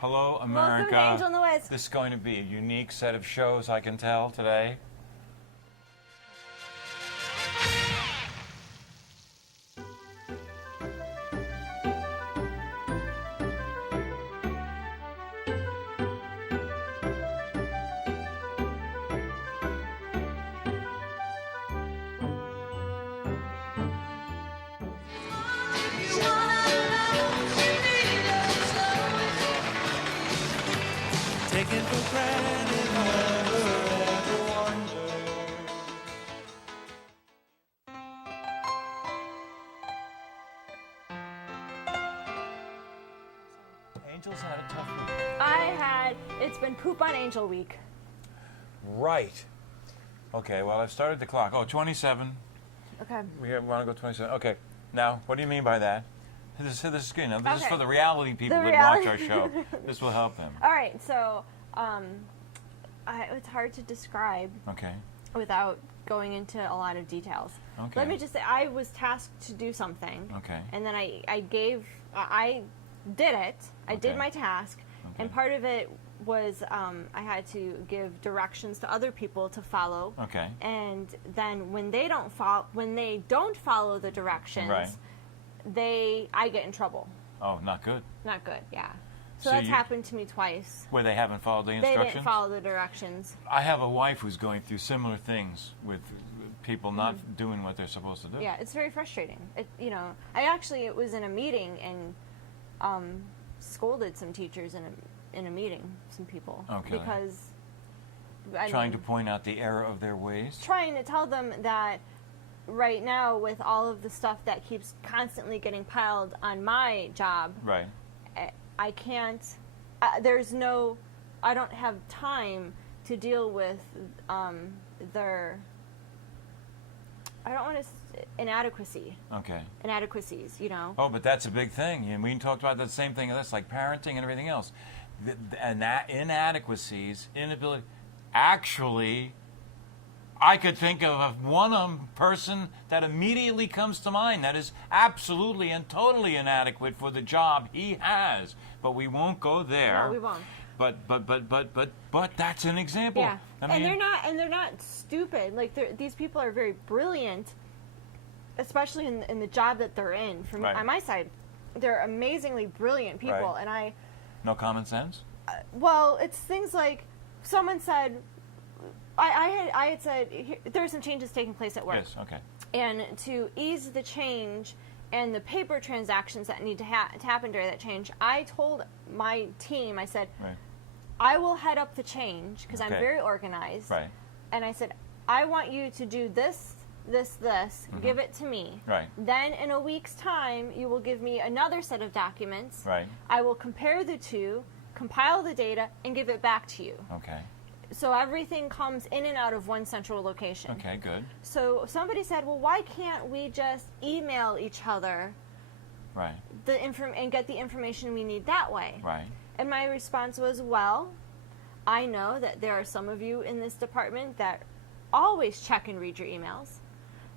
Hello, America. Welcome to Angel in the Woods. This is going to be a unique set of shows, I can tell, today. Taken for granted, never ever wondered. Angel's had a tough week. It's been Poop on Angel Week. Right. Okay, well, I've started the clock. Oh, 27. Okay. We want to go 27. Okay. Now, what do you mean by that? This is good. Now, this is Okay. for the reality people The that reality- watch our show. This will help them. All right, so it's hard to describe Okay. without going into a lot of details. Okay. Let me just say, I was tasked to do something. Okay. And then I did it. I did Okay. my task. Okay. And part of it was I had to give directions to other people to follow. Okay. And then when they don't follow the directions, Right. I get in trouble. Oh, not good. Not good, yeah. So So that's you- happened to me twice. Where they haven't followed the They instructions? didn't follow the directions. I have a wife who's going through similar things with people not doing what they're supposed to do. Yeah, it's very frustrating. It was in a meeting and scolded some teachers in a meeting, some people. Okay. Because Trying to point out the error of their ways. trying to tell them that right now, with all of the stuff that keeps constantly getting piled on my job, Right. I can't. I don't have time to deal with their. I don't want to Okay. inadequacies. Oh, but that's a big thing. And we talked about the same thing. That's like parenting and everything else. Inadequacies, inability. Actually, I could think of one person that immediately comes to mind that is absolutely and totally inadequate for the job he has. But we won't go there. No, we won't. But that's an example. Yeah, I mean, and they're not stupid. Like these people are very brilliant, especially in the job that they're in. From Right. on my side, they're amazingly brilliant people, Right. and no common sense. it's things like someone said. I had said there are some changes taking place at work, Yes. Okay. and to ease the change and the paper transactions that need to happen during that change, I told my team, I said, Right. I will head up the change because I'm Okay. very organized. Right. And I said, I want you to do this, give it to me. Right. Then in a week's time, you will give me another set of documents. Right. I will compare the two, compile the data, and give it back to you. Okay. So everything comes in and out of one central location. Okay. Good. So somebody said, well, why can't we just email each other Right. and get the information we need that way? Right. And my response was, well, I know that there are some of you in this department that always check and read your emails.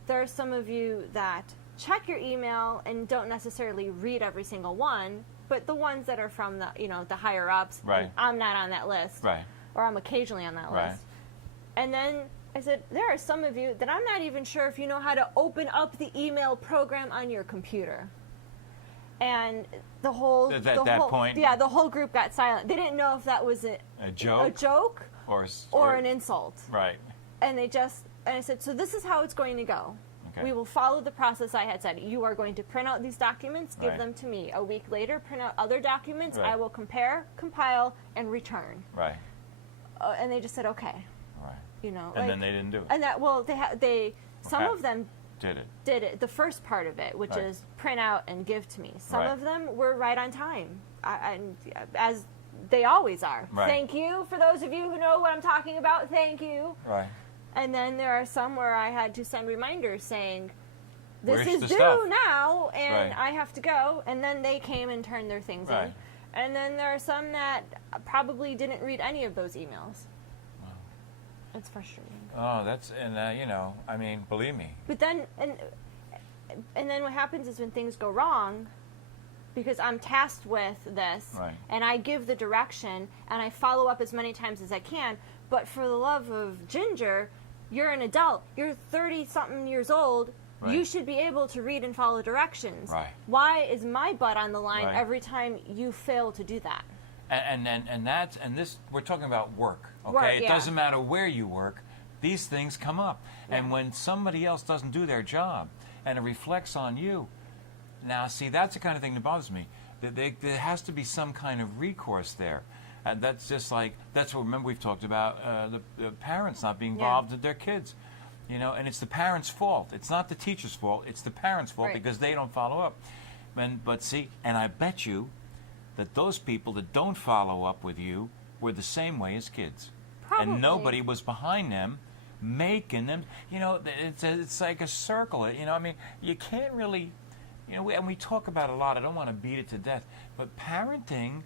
There are some of you that check your email and don't necessarily read every single one, but the ones that are from the higher ups, Right. and I'm not on that list. Right. Or I'm occasionally on that Right. list. And then I said, there are some of you that I'm not even sure if you know how to open up the email program on your computer. And the whole At that point? yeah, the whole group got silent. They didn't know if that was a joke or an insult. Right. And I said, so this is how it's going to go. Okay. We will follow the process I had said. You are going to print out these documents, give Right. them to me. A week later, print out other documents. Right. I will compare, compile, and return. Right. And they just said, okay. Right. And then they didn't do it. And some Okay. of them Did it? did it, the first part of it, which Right. is print out and give to me. Some Right. of them were right on time, as they always are. Right. Thank you for those of you who know what I'm talking about. Thank you. Right. And then there are some where I had to send reminders saying, this Where's is the due stuff? now, and Right. I have to go. And then they came and turned their things Right. in. And then there are some that probably didn't read any of those emails. Wow. It's frustrating. Oh, I mean, believe me. But then, and then what happens is when things go wrong, because I'm tasked with this, Right. and I give the direction, and I follow up as many times as I can. But for the love of Ginger, you're an adult. You're 30-something years old. Right. You should be able to read and follow directions. Right. Why is my butt on the line Right. every time you fail to do that? And this we're talking about work. Okay, Work, it yeah. doesn't matter where you work; these things come up. And when somebody else doesn't do their job, and it reflects on you, now see that's the kind of thing that bothers me. There has to be some kind of recourse there. That's just like that's what. Remember we've talked about the parents not being Yeah. involved with their kids. You know, and it's the parents' fault. It's not the teacher's fault. It's the parents' fault Right. because they don't follow up. But see, and I bet you that those people that don't follow up with you were the same way as kids. Probably. And nobody was behind them, making them. You know, it's like a circle. You know, I mean, you can't really. You know, and we talk about it a lot. I don't want to beat it to death, but parenting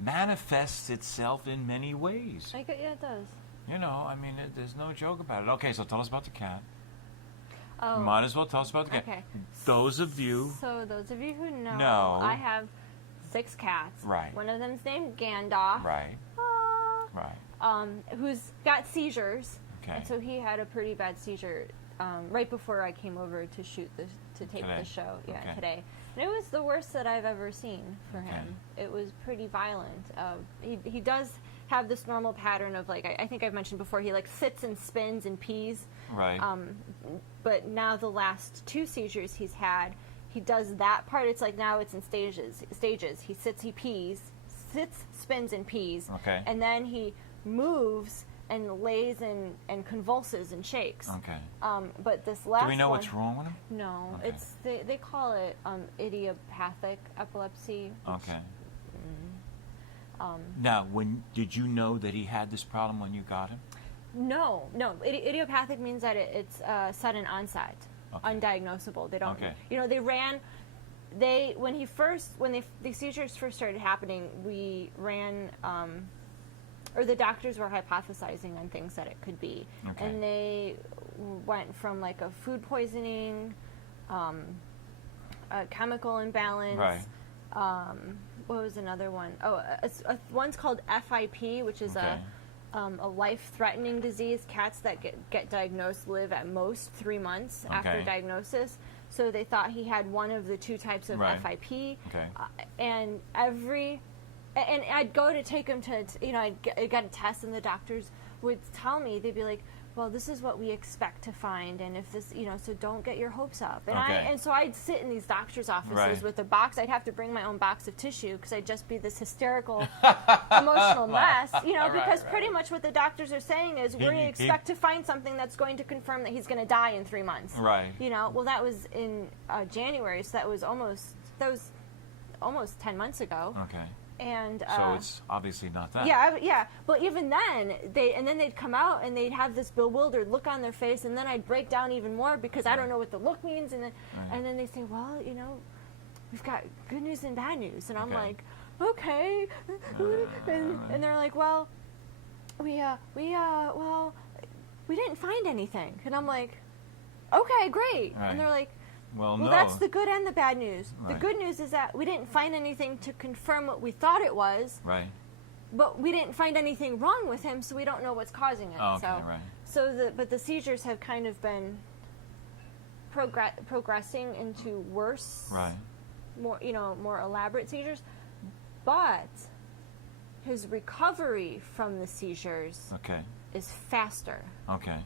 manifests itself in many ways. Yeah, it does. You know, I mean, there's no joke about it. Okay, so tell us about the cat. Oh, Might as well tell us about the cat. okay. Those of you, So those of you who know, No. I have 6 cats. Right. One of them's named Gandalf. right, Ah. right, Who's got seizures. Okay. And so he had a pretty bad seizure right before I came over to tape Today. the show. Yeah, Okay. today. And it was the worst that I've ever seen for Okay. him. It was pretty violent. He does have this normal pattern of like I think I've mentioned before. He like sits and spins and pees. right. But now the last 2 seizures he's had, he does that part. It's like now it's in stages. He sits, he pees, spins and pees. Okay. And then he moves and lays and convulses and shakes. Okay. But this last Do we know one, what's wrong with him? No, Okay. it's they call it idiopathic epilepsy. Okay. Now, did you know that he had this problem when you got him? No. Idiopathic means that it's sudden onset, Okay. undiagnosable. They don't. Okay. You know, when the seizures first started happening, we ran, or the doctors were hypothesizing on things that it could be, Okay. and they went from like a food poisoning, a chemical imbalance. Right. What was another one? Oh, one's called FIP, which is Okay. a life-threatening disease. Cats that get diagnosed live at most 3 months after Okay. diagnosis. So they thought he had one of the 2 types of Right. FIP. Okay. And I'd go to take him to, I'd get a test, and the doctors would tell me, they'd be like, well, this is what we expect to find, and if this, so don't get your hopes up. And Okay. so I'd sit in these doctors' offices Right. with a box. I'd have to bring my own box of tissue because I'd just be this hysterical, emotional mess, Right, because right. pretty much what the doctors are saying is we he- expect to find something that's going to confirm that he's going to die in 3 months. Right. Well, that was in January, so that was almost 10 months ago. Okay. And So it's obviously not that. yeah. But even then, they'd come out and they'd have this bewildered look on their face, and then I'd break down even more because I don't know what the look means, and then they say, well, we've got good news and bad news, and I'm Okay. like, okay, and they're like, well, we didn't find anything, and I'm like, okay, great, Right. and they're like, Well, well, no. that's the good and the bad news. The Right. good news is that we didn't find anything to confirm what we thought it was, Right. but we didn't find anything wrong with him, so we don't know what's causing it. Oh, okay, so, right. but the seizures have kind of been progressing into worse, Right. more elaborate seizures. But his recovery from the seizures Okay. is faster, Okay.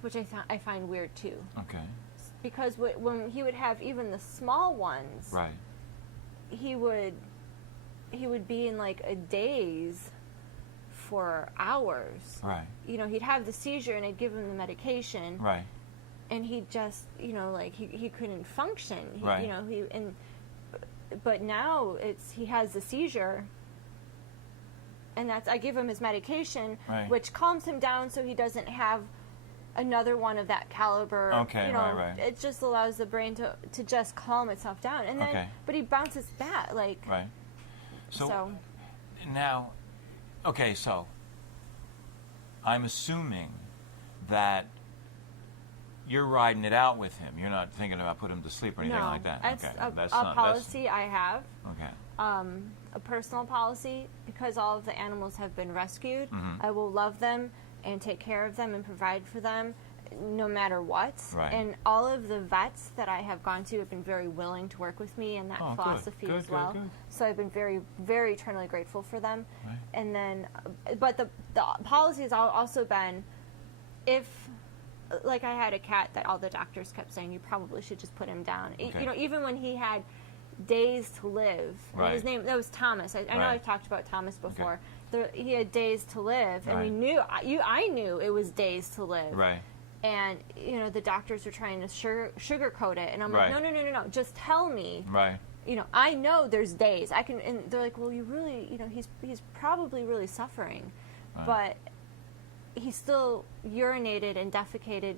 which I find weird too. Okay. Because when he would have even the small ones, Right. he would be in like a daze for hours. Right. He'd have the seizure and I'd give him the medication, Right. and he just, he couldn't function. Right. But now he has the seizure, and I give him his medication, Right. which calms him down so he doesn't have another one of that caliber. Okay, right. It just allows the brain to just calm itself down, and then Okay. but he bounces back Right. so. Now, okay, so I'm assuming that you're riding it out with him. You're not thinking about putting him to sleep or anything No, like that. that's Okay, a that's policy I have. Okay. A personal policy, because all of the animals have been rescued. Mm-hmm. I will love them and take care of them and provide for them no matter what. Right. And all of the vets that I have gone to have been very willing to work with me in that Oh, good. philosophy Good, as good, well. good. So I've been very, very eternally grateful for them. Right. And then, but the policy has also been, if, like I had a cat that all the doctors kept saying, you probably should just put him down. Okay. You know, even when he had days to live. Right. His name, that was Thomas. I know Right. I've talked about Thomas before. He had days to live, and Right. we knew, I knew it was days to live. Right. And, you know, the doctors were trying to sugarcoat it. And I'm Right. like, no, just tell me. Right. You know, I know there's days. I can, and they're like, well, you really, you know, he's probably really suffering. Right. But he still urinated and defecated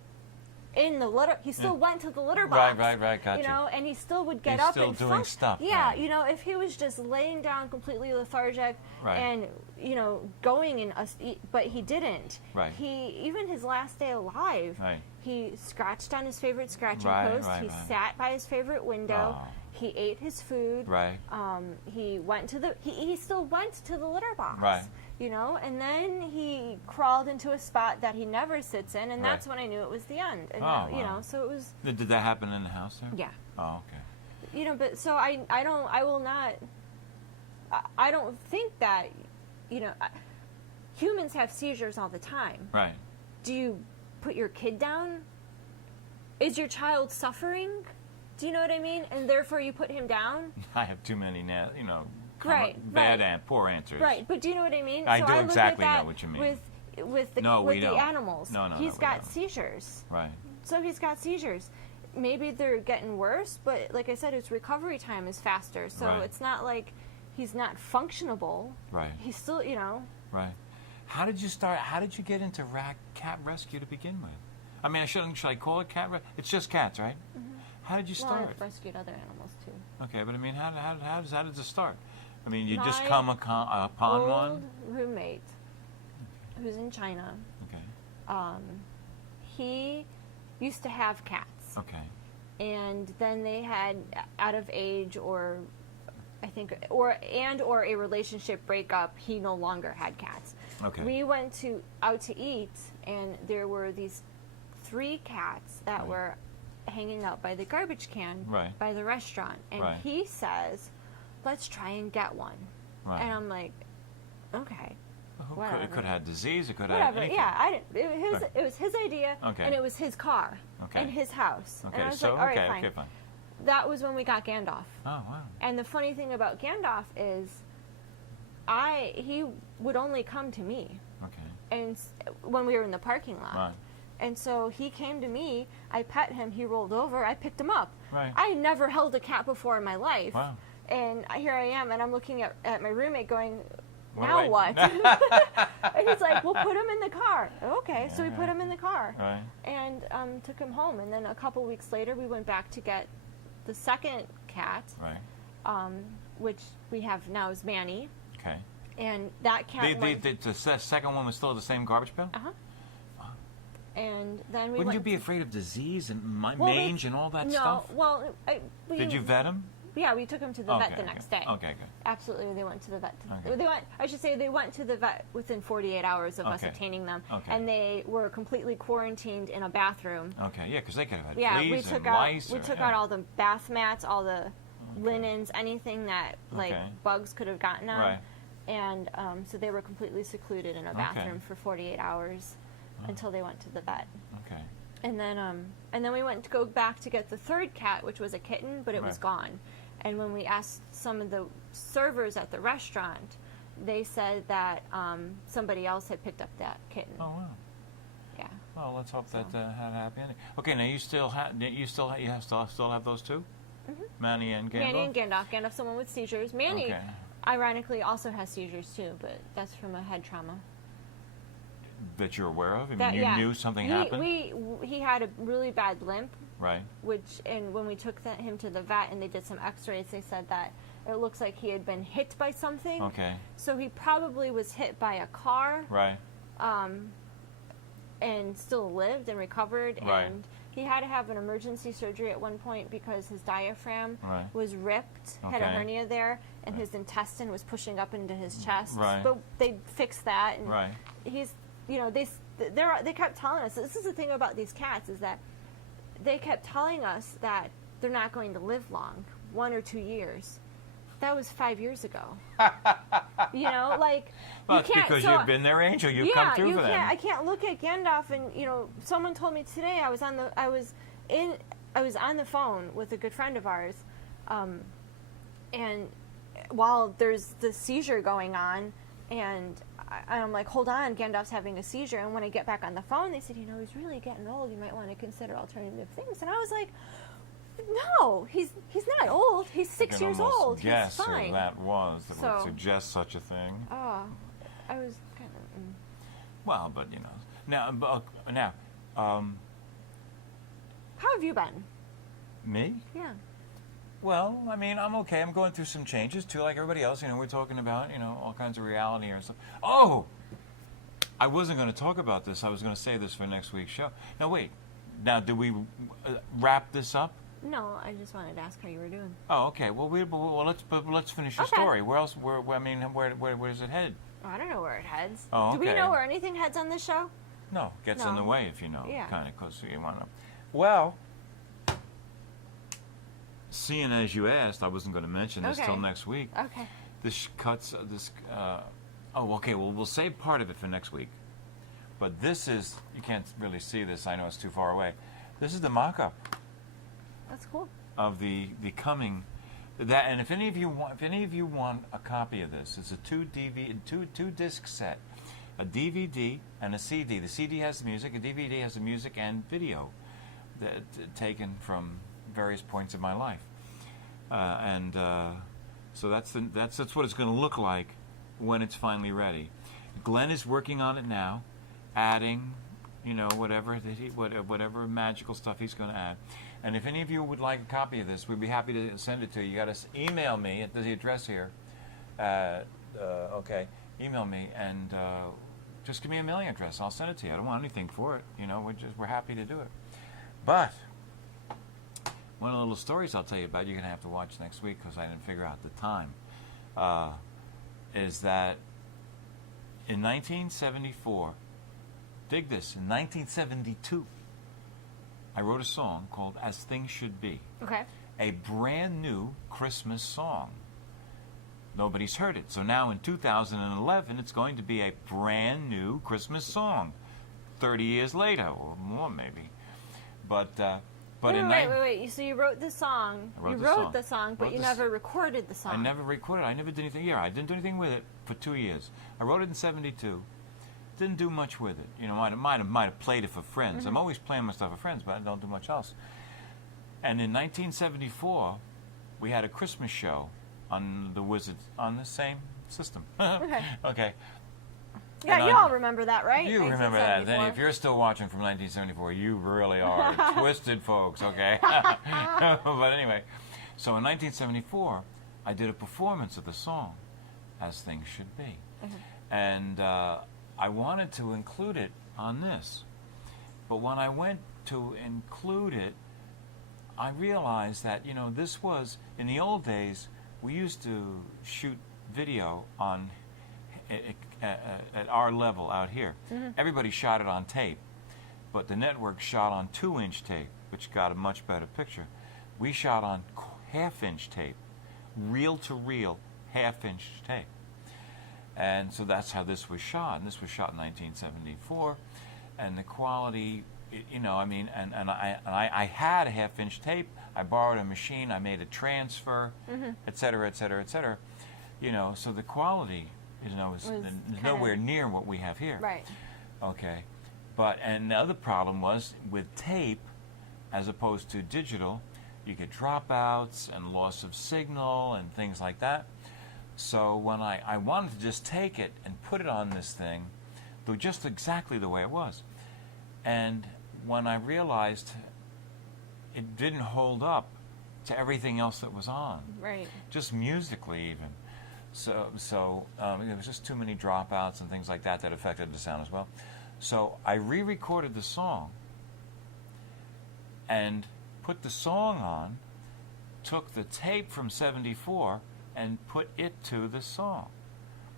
in the litter. He still went to the litter box. Right, gotcha. You know, and he still would get He's up still and doing stuff, Yeah, right. you know, if he was just laying down completely lethargic Right. and, you know, going in us, but he didn't. Right. Even his last day alive, Right. he scratched on his favorite scratching Right, post. right, He right. sat by his favorite window. Oh. He ate his food. Right. He went to he still went to the litter box. Right. You know, and then he crawled into a spot that he never sits in, and that's Right. when I knew it was the end. And Oh, you wow. know, so it was, Did that happen in the house there? yeah. Oh, okay. You know, but so I will not, I don't think that, you know, humans have seizures all the time. Right. Do you put your kid down? Is your child suffering? Do you know what I mean? And therefore you put him down? I have too many, Right, bad right. and poor answers. Right, but do you know what I mean? I so do I look exactly at know that what you mean. With the No, we with the don't. animals. No, He's we got don't. seizures. Right. So he's got seizures. Maybe they're getting worse, but like I said, his recovery time is faster. So Right. it's not like he's not functionable. Right. He's still, you know. Right. How did you start? How did you get into cat rescue to begin with? I mean, should I call it cat? It's just cats, right? How did you Well, start? I've rescued other animals too. Okay, but I mean, how did this start? I mean, you just My come upon Old one. roommate, who's in China, Okay. he used to have cats. Okay. And then they had out of age or I think or a relationship breakup, he no longer had cats. Okay. We went out to eat, and there were these 3 cats that Right. were hanging out by the garbage can Right. by the restaurant, and Right. he says, let's try and get one. Right. And I'm like, okay, whatever. It could have had disease. It could have Whatever, anything. yeah, I didn't. Right. It was his idea, Okay. and it was his car, Okay. and his house. Okay. And I was So like, all right, okay. fine. Okay. Fine. That was when we got Gandalf. Oh wow. And the funny thing about Gandalf is, he would only come to me, Okay. and when we were in the parking lot. Right. And so he came to me. I pet him. He rolled over. I picked him up. Right. I had never held a cat before in my life. Wow. And here I am, and I'm looking at my roommate going, Well, now wait. what? And he's like, well, put him in the car. Okay, so we put him in the car. Right. And took him home. And then a couple weeks later, we went back to get the second cat, Right. which we have now is Manny. Okay. And that cat went... The second one was still at the same garbage pail. Uh-huh. And then we Wouldn't you went... be afraid of disease and Well, mange and all that no, stuff? well... Did you vet him? Yeah, we took him to the vet the next day. Okay, good. Absolutely, they went to the vet. Okay. They went to the vet within 48 hours of us Okay. obtaining them, Okay. and they were completely quarantined in a bathroom. Okay, yeah, because they could have had Yeah, fleas we and took out lice. out all the bath mats, all the linens, anything that like Okay. bugs could have gotten on. Right. And so they were completely secluded in a Okay. bathroom for 48 hours until they went to the vet. Okay. And then we went to go back to get the third cat, which was a kitten, but it was Right. gone. And when we asked some of the servers at the restaurant, they said that somebody else had picked up that kitten. Oh wow. Yeah. Well, let's hope that had a happy ending. Okay, now you still have those two, Manny and Gandalf. Manny and Gandalf. Gandalf's the one with seizures. Manny, Okay. ironically, also has seizures too, but that's from a head trauma. That you're aware of. I mean, That, you yeah. knew something happened. He had a really bad limp, Right. and when we took him to the vet and they did some X-rays, they said that it looks like he had been hit by something. Okay. So he probably was hit by a car. Right. And still lived and recovered, Right. and He had to have an emergency surgery at one point because his diaphragm Right. was ripped, had a Okay. hernia there, and his intestine was pushing up into his chest. Right. But they fixed that, and Right. he's, they kept telling us. This is the thing about these cats is that they kept telling us that they're not going to live long, 1 or 2 years. That was 5 years ago. Like Well, you it's can't. because so- you've been their angel. You've yeah, come through you for can't. them. I can't look at Gandalf and someone told me today I was on the phone with a good friend of ours, and while there's the seizure going on, and I'm like, hold on, Gandalf's having a seizure. And when I get back on the phone, they said, he's really getting old. You might want to consider alternative things. And I was like, no, he's not old. He's 6 I can years almost old. guess He's fine. who that was that So- would suggest such a thing. Oh, I was kind of. Well, but now, How have you been? me? Yeah. Well, I mean, I'm okay. I'm going through some changes too, like everybody else. We're talking about all kinds of reality or stuff. Oh, I wasn't going to talk about this. I was going to save this for next week's show. Now wait. Now, did we wrap this up? No, I just wanted to ask how you were doing. Oh, okay. Well, let's finish the Okay. story. Where else? Where does it head? I don't know where it heads. Oh, Do we okay. know where anything heads on this show? No, gets No. in the way if you know. Yeah. Kind of close. So you want to. Well, seeing as you asked, I wasn't going to mention this Okay. till next week. Okay. This cuts this. Oh, okay. Well, we'll save part of it for next week. But this is, you can't really see this. I know it's too far away. This is the mock-up That's cool. of the coming. That, and if any of you want a copy of this, it's a two disc set, a DVD and a CD. The CD has the music. A DVD has the music and video taken from various points of my life, so that's what it's going to look like when it's finally ready. Glenn is working on it now, adding, whatever magical stuff he's going to add. And if any of you would like a copy of this, we'd be happy to send it to you. You got to email me at the address here. Okay, email me and just give me a mailing address. I'll send it to you. I don't want anything for it. We're happy to do it. But one of the little stories I'll tell you about, you're going to have to watch next week because I didn't figure out the time, is that in 1974, dig this, in 1972, I wrote a song called As Things Should Be, Okay. a brand new Christmas song. Nobody's heard it. So now in 2011, it's going to be a brand new Christmas song, 30 years later, or more maybe. But Wait. So you wrote the song. I wrote You the wrote song. the song, but Wrote you the never recorded the song. I never recorded. I never did anything. Yeah, I didn't do anything with it for 2 years. I wrote it in '72. Didn't do much with it. Might have played it for friends. Mm-hmm. I'm always playing my stuff for friends, but I don't do much else. And in 1974, we had a Christmas show on the Wizards on the same system. Okay. Okay. Yeah, And you all remember that, right? You remember that. Then 1974. if you're still watching from 1974, you really are twisted folks, okay? But anyway, so in 1974, I did a performance of the song, As Things Should Be. And I wanted to include it on this. But when I went to include it, I realized that, this was, in the old days, we used to shoot video on at our level out here. Everybody shot it on tape, but the network shot on 2-inch tape, which got a much better picture. We shot on half-inch tape, reel-to-reel half-inch tape. And so that's how this was shot. And this was shot in 1974, and the quality, and I had a half-inch tape. I borrowed a machine. I made a transfer, et cetera, et cetera, et cetera. So the quality, is nowhere near what we have here. Right. Okay, and the other problem was with tape, as opposed to digital, you get dropouts and loss of signal and things like that. So when I wanted to just take it and put it on this thing, just exactly the way it was. And when I realized it didn't hold up to everything else that was on, Right. just musically even. So there was just too many dropouts and things like that affected the sound as well. So I re-recorded the song and put the song on, took the tape from 74 and put it to the song,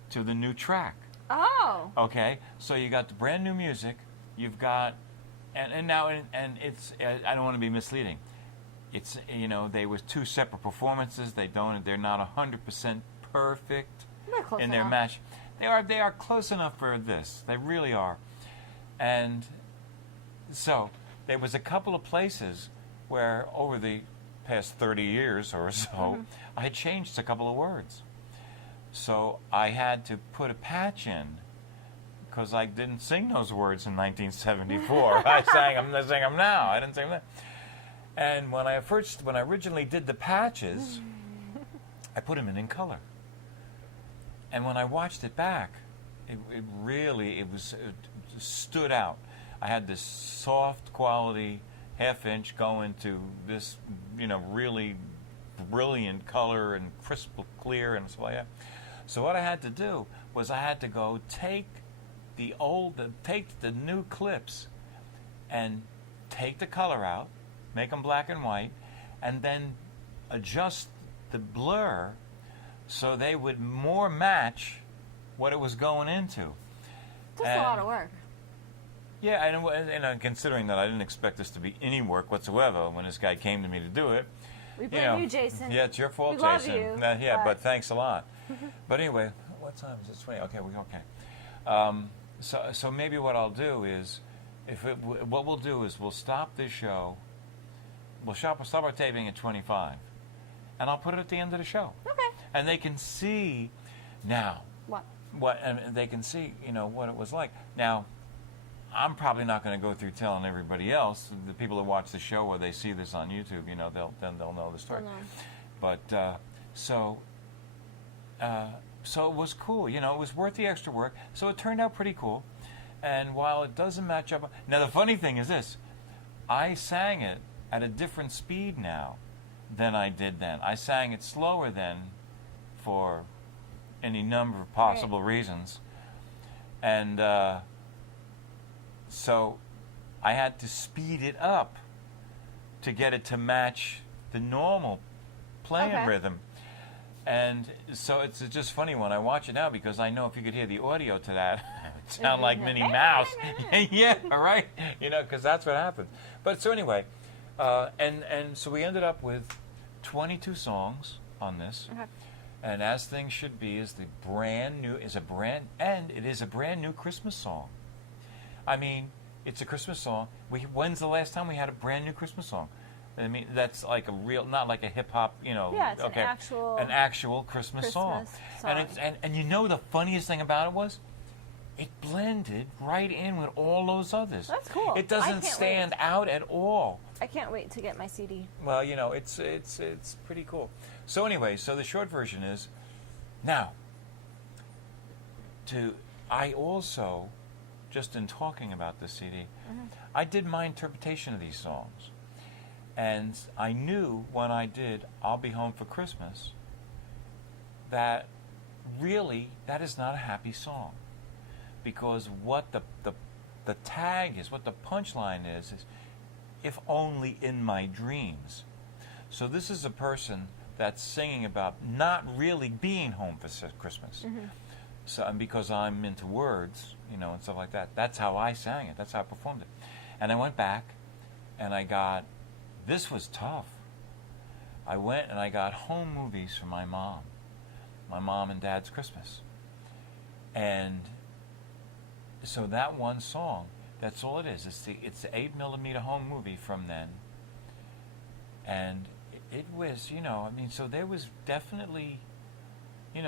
to the new track. Oh. Okay, so you got the brand new music, you've got, and it's, I don't want to be misleading. It's, they were two separate performances. They're not 100% perfect They're close in their enough. match. They are close enough for this. They really are. And so there was a couple of places where over the past 30 years or so, I changed a couple of words. So I had to put a patch in because I didn't sing those words in 1974. I sing them now. I didn't sing them then. And when I originally did the patches, I put them in color. And when I watched it back, it stood out. I had this soft quality half-inch going to this, really brilliant color and crystal clear and stuff like that. So what I had to do was I had to go take the new clips and take the color out, make them black and white, and then adjust the blur so they would more match what it was going into. Just a lot of work. Yeah, and considering that I didn't expect this to be any work whatsoever when this guy came to me to do it. We blame you, Jason. Yeah, it's your fault, We love Jason. you, But thanks a lot. But anyway, what time is it? 20. Okay, So maybe what I'll do is, what we'll do is we'll stop this show. We'll stop our taping at 25, and I'll put it at the end of the show. Okay. And they can see now What? and they can see what it was like. Now, I'm probably not going to go through telling everybody else. The people that watch the show or they see this on YouTube, they'll know the story. They'll know. But so it was cool. It was worth the extra work. So it turned out pretty cool. And while it doesn't match up, now the funny thing is this: I sang it at a different speed now than I did then. I sang it slower then for any number of possible reasons. And so I had to speed it up to get it to match the normal playing rhythm. And so it's just funny when I watch it now, because I know if you could hear the audio to that, it would sound like Minnie Mouse. Yeah, right? Because that's what happened. But so anyway, and so we ended up with 22 songs on this. Okay. And As Things Should Be is a brand new Christmas song. I mean, it's a Christmas song. When's the last time we had a brand new Christmas song? I mean, that's like not like a hip hop, Yeah, it's an actual Christmas song. And the funniest thing about it was, it blended right in with all those others. That's cool. It doesn't stand out at all. I can't wait to get my CD. Well, it's pretty cool. So anyway, the short version is, now, I also, just in talking about this CD, I did my interpretation of these songs. And I knew when I did I'll Be Home for Christmas that really that is not a happy song. Because what the tag is, what the punchline is if only in my dreams. So this is a person that's singing about not really being home for Christmas. So, and because I'm into words, and stuff like that, that's how I sang it. That's how I performed it. And I went back, and this was tough. I went and I got home movies for my mom and dad's Christmas. And so that one song, that's all it is. It's the 8mm home movie from then. And it was, so there was definitely, you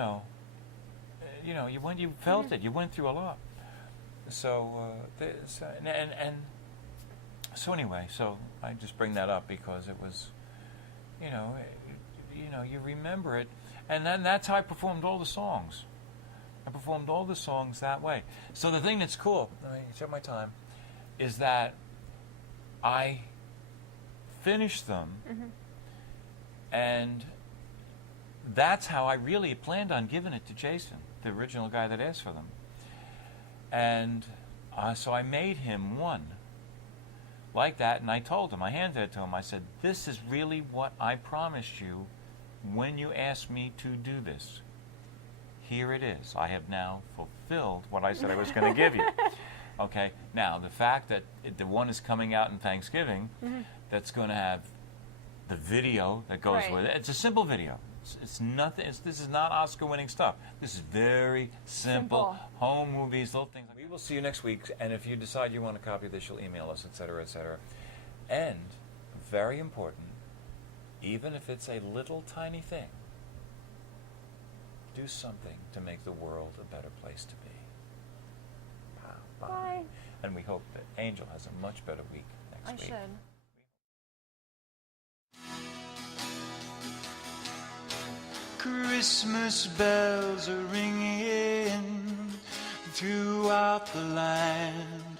felt it. You went through a lot. So, so anyway, so I just bring that up because it was, you remember it. And then that's how I performed all the songs. I performed all the songs that way. So the thing that's cool, let me check my time, is that I finished them, and that's how I really planned on giving it to Jason, the original guy that asked for them. And so I made him one like that, and I told him, I handed it to him. I said, this is really what I promised you when you asked me to do this. Here it is. I have now fulfilled what I said I was going to give you. Okay, now the fact that the one is coming out in Thanksgiving, that's going to have the video that goes Right. with it. It's a simple video. It's nothing. This is not Oscar-winning stuff. This is very simple home movies, little things. We will see you next week, and if you decide you want a copy of this, you'll email us, etc., etc. And very important, even if it's a little tiny thing, do something to make the world a better place to be. Bye. And we hope that Angel has a much better week next I week. should. Christmas bells are ringing throughout the land.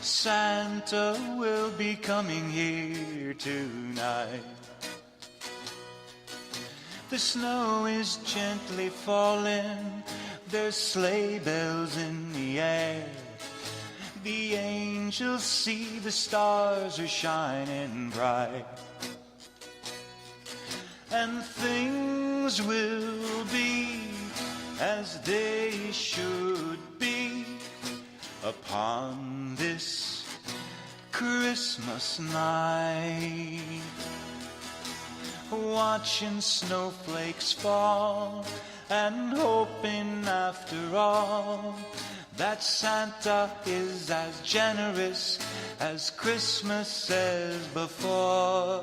Santa will be coming here tonight. The snow is gently falling, there's sleigh bells in the air. The angels see the stars are shining bright. And things will be as they should be upon this Christmas night. Watching snowflakes fall and hoping after all that Santa is as generous as Christmas says before.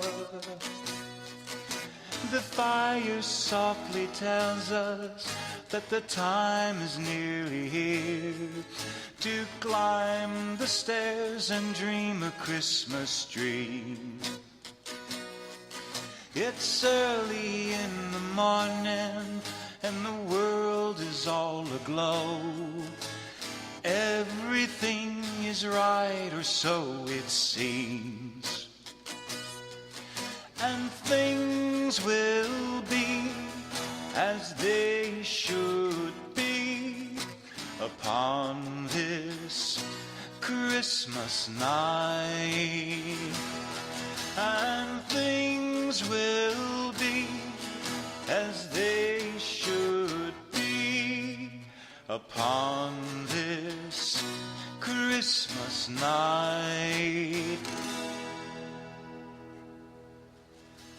The fire softly tells us that the time is nearly here to climb the stairs and dream a Christmas dream. It's early in the morning and the world is all aglow. Everything is right, or so it seems. And things will be as they should be upon this Christmas night. And things will be as they should be upon this Christmas night.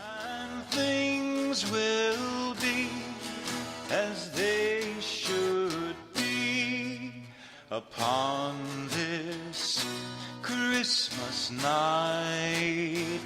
And things will be as they should be upon this Christmas night.